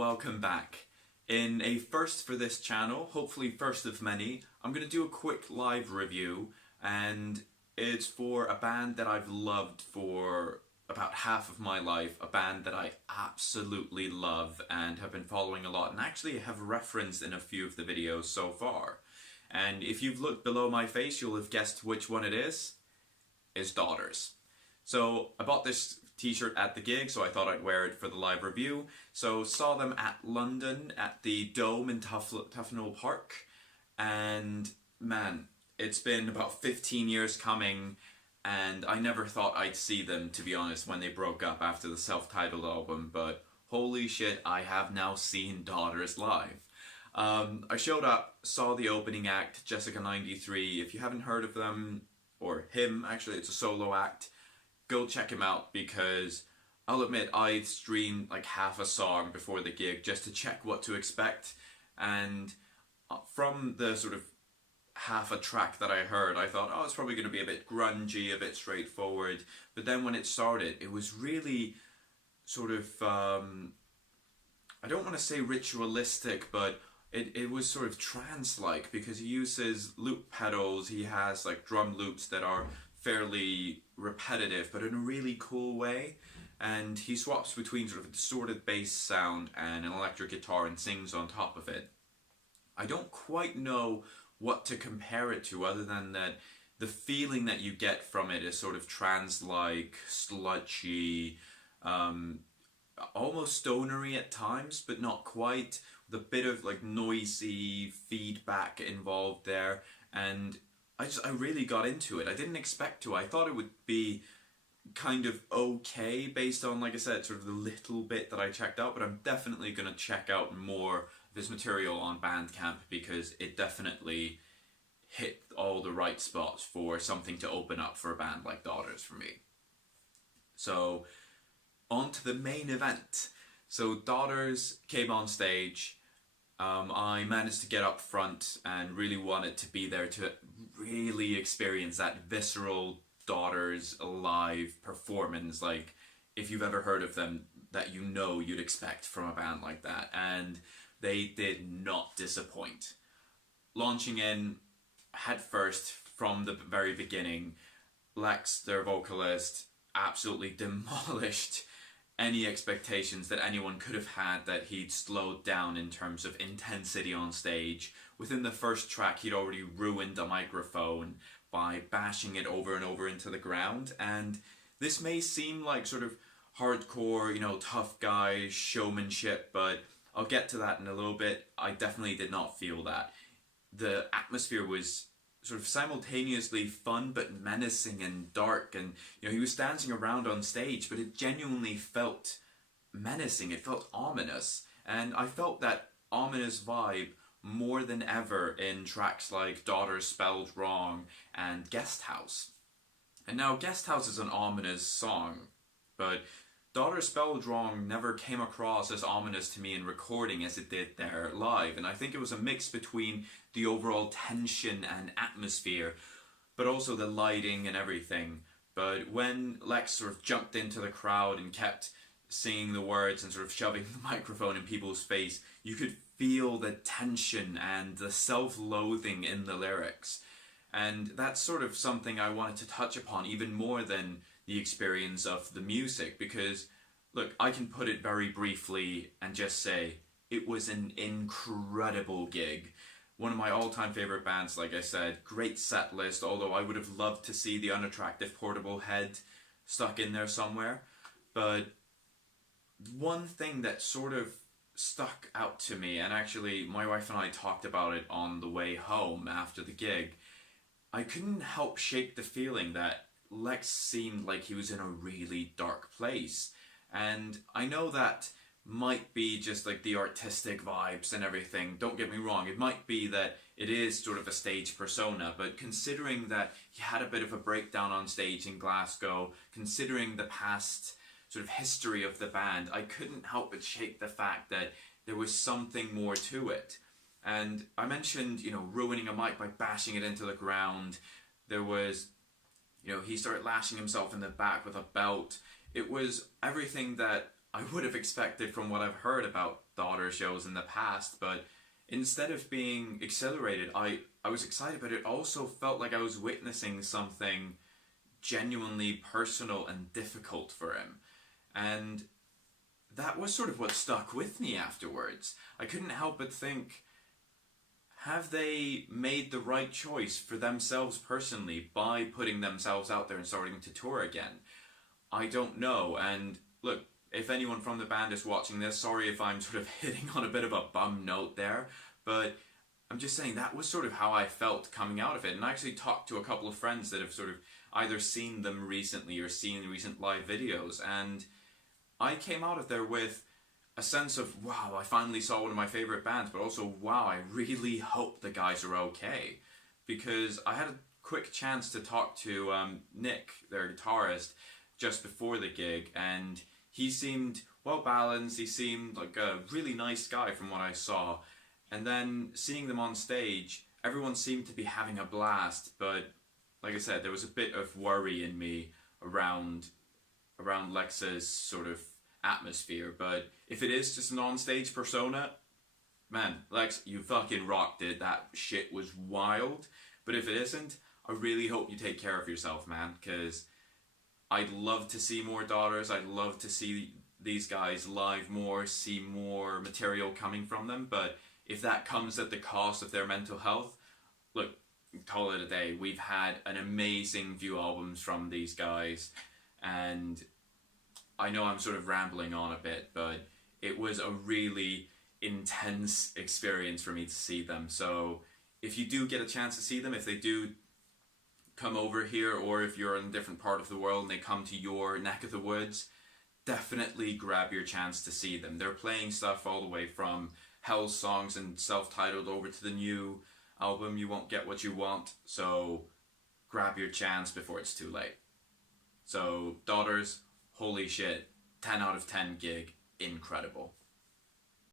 welcome back. In a first for this channel, hopefully first of many, I'm going to do a quick live review, and it's for a band that I've loved for about half of my life, a band that I absolutely love and have been following a lot and actually have referenced in a few of the videos so far. And if you've looked below my face, you'll have guessed which one it is. It's Daughters. So I bought this t-shirt at the gig, so I thought I'd wear it for the live review. So saw them at London at the Dome in Tufnell Park, and man, it's been about 15 years coming, and I never thought I'd see them, to be honest, when they broke up after the self-titled album, but holy shit, I have now seen Daughters live. I showed up, saw the opening act, Jessica 93. If you haven't heard of them, or him, actually, it's a solo act, go check him out, because I'll admit I streamed like half a song before the gig just to check what to expect, and from the sort of half a track that I heard, I thought, oh, it's probably going to be a bit grungy, a bit straightforward, but then when it started, it was really sort of, I don't want to say ritualistic, but it was sort of trance-like, because he uses loop pedals, he has like drum loops that are fairly repetitive, but in a really cool way, and he swaps between sort of a distorted bass sound and an electric guitar and sings on top of it. I don't quite know what to compare it to, other than that the feeling that you get from it is sort of trance-like, sludgy, almost stonery at times, but not quite, with a bit of like noisy feedback involved there, and I really got into it. I didn't expect to. I thought it would be kind of okay based on, like I said, sort of the little bit that I checked out, but I'm definitely going to check out more of his material on Bandcamp, because it definitely hit all the right spots for something to open up for a band like Daughters for me. So, on to the main event. So Daughters came on stage. I managed to get up front and really wanted to be there to really experience that visceral Daughters live performance, like if you've ever heard of them, that you know you'd expect from a band like that, and they did not disappoint. Launching in head first from the very beginning, Lex, their vocalist, absolutely demolished any expectations that anyone could have had that he'd slowed down in terms of intensity on stage. Within the first track, he'd already ruined a microphone by bashing it over and over into the ground, and this may seem like sort of hardcore, you know, tough guy showmanship, but I'll get to that in a little bit. I definitely did not feel that. The atmosphere was sort of simultaneously fun but menacing and dark, and you know, he was dancing around on stage, but it genuinely felt menacing, it felt ominous, and I felt that ominous vibe more than ever in tracks like Daughters Spelled Wrong and Guest House. And now Guest House is an ominous song, but Daughters Spelled Wrong never came across as ominous to me in recording as it did there live, and I think it was a mix between the overall tension and atmosphere, but also the lighting and everything. But when Lex sort of jumped into the crowd and kept singing the words and sort of shoving the microphone in people's face, you could feel the tension and the self-loathing in the lyrics. And that's sort of something I wanted to touch upon even more than the experience of the music, because look, I can put it very briefly and just say it was an incredible gig. One of my all-time favorite bands, like I said, great set list, although I would have loved to see the Unattractive Portablehead stuck in there somewhere. But one thing that sort of stuck out to me, and actually my wife and I talked about it on the way home after the gig, I couldn't help shake the feeling that Lex seemed like he was in a really dark place. And I know that might be just like the artistic vibes and everything, don't get me wrong, it might be that it is sort of a stage persona, but considering that he had a bit of a breakdown on stage in Glasgow, considering the past sort of history of the band, I couldn't help but shake the fact that there was something more to it. And I mentioned, you know, ruining a mic by bashing it into the ground. There was, you know, he started lashing himself in the back with a belt. It was everything that I would have expected from what I've heard about daughter shows in the past, but instead of being exhilarated, I was excited, but it also felt like I was witnessing something genuinely personal and difficult for him. And that was sort of what stuck with me afterwards. I couldn't help but think, have they made the right choice for themselves personally by putting themselves out there and starting to tour again? I don't know. And look, if anyone from the band is watching this, sorry if I'm sort of hitting on a bit of a bum note there, but I'm just saying that was sort of how I felt coming out of it. And I actually talked to a couple of friends that have sort of either seen them recently or seen recent live videos, and I came out of there with a sense of, wow, I finally saw one of my favorite bands, but also, wow, I really hope the guys are okay. Because I had a quick chance to talk to Nick, their guitarist, just before the gig, and he seemed well balanced, he seemed like a really nice guy from what I saw. And then seeing them on stage, everyone seemed to be having a blast, but like I said, there was a bit of worry in me around Lexa's sort of atmosphere. But if it is just an on-stage persona, man, Lex, you fucking rocked it. That shit was wild. But if it isn't, I really hope you take care of yourself, man, because I'd love to see more Daughters. I'd love to see these guys live more, see more material coming from them. But if that comes at the cost of their mental health, look, call it a day. We've had an amazing few albums from these guys, and I know I'm sort of rambling on a bit, but it was a really intense experience for me to see them. So if you do get a chance to see them, if they do come over here, or if you're in a different part of the world and they come to your neck of the woods, definitely grab your chance to see them. They're playing stuff all the way from Hell's Songs and Self-Titled over to the new album You Won't Get What You Want, so grab your chance before it's too late. So Daughters, holy shit, 10 out of 10 gig, incredible.